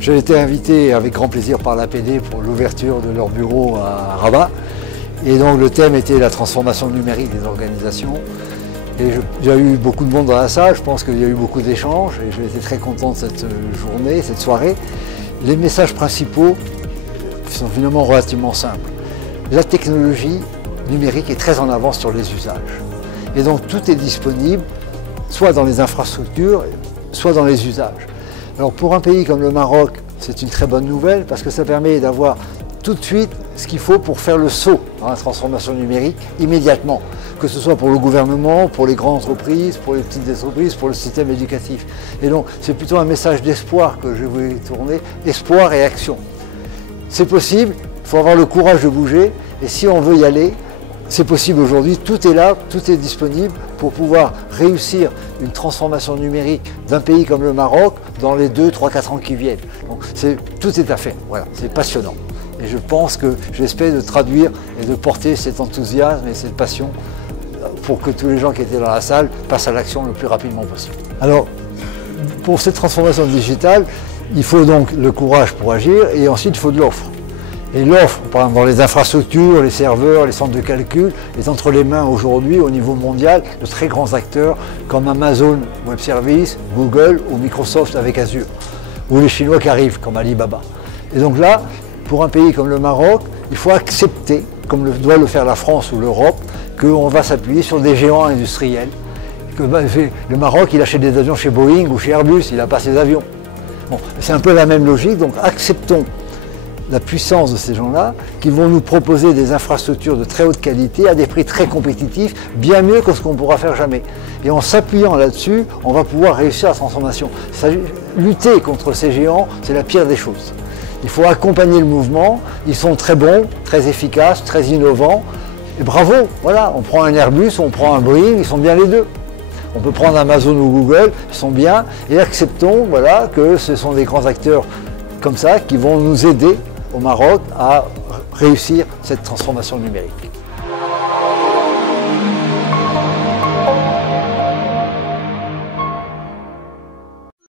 J'ai été invité avec grand plaisir par l'APD pour l'ouverture de leur bureau à Rabat. Et donc le thème était la transformation numérique des organisations. Et il y a eu beaucoup de monde dans la salle, je pense qu'il y a eu beaucoup d'échanges et j'ai été très content de cette journée, cette soirée. Les messages principaux sont finalement relativement simples. La technologie numérique est très en avance sur les usages. Et donc tout est disponible, soit dans les infrastructures, soit dans les usages. Alors pour un pays comme le Maroc, c'est une très bonne nouvelle parce que ça permet d'avoir tout de suite ce qu'il faut pour faire le saut dans la transformation numérique immédiatement, que ce soit pour le gouvernement, pour les grandes entreprises, pour les petites entreprises, pour le système éducatif. Et donc c'est plutôt un message d'espoir que je voulais tourner, espoir et action. C'est possible, il faut avoir le courage de bouger et si on veut y aller, c'est possible aujourd'hui, tout est là, tout est disponible pour pouvoir réussir une transformation numérique d'un pays comme le Maroc dans les 2, 3, 4 ans qui viennent. Donc tout est à faire, voilà, c'est passionnant. Et je pense que j'espère de traduire et de porter cet enthousiasme et cette passion pour que tous les gens qui étaient dans la salle passent à l'action le plus rapidement possible. Alors, pour cette transformation digitale, il faut donc le courage pour agir et ensuite il faut de l'offre. Et l'offre, par exemple dans les infrastructures, les serveurs, les centres de calcul, est entre les mains aujourd'hui au niveau mondial de très grands acteurs comme Amazon Web Services, Google ou Microsoft avec Azure, ou les Chinois qui arrivent comme Alibaba. Et donc là, pour un pays comme le Maroc, il faut accepter, comme doit le faire la France ou l'Europe, qu'on va s'appuyer sur des géants industriels. Le Maroc, il achète des avions chez Boeing ou chez Airbus, il n'a pas ses avions. Bon, c'est un peu la même logique, donc acceptons la puissance de ces gens-là, qui vont nous proposer des infrastructures de très haute qualité à des prix très compétitifs, bien mieux que ce qu'on ne pourra faire jamais. Et en s'appuyant là-dessus, on va pouvoir réussir la transformation. Lutter contre ces géants, c'est la pire des choses. Il faut accompagner le mouvement, ils sont très bons, très efficaces, très innovants, et bravo, voilà, on prend un Airbus, on prend un Boeing, ils sont bien les deux. On peut prendre Amazon ou Google, ils sont bien, et acceptons voilà, que ce sont des grands acteurs comme ça qui vont nous aider au Maroc à réussir cette transformation numérique.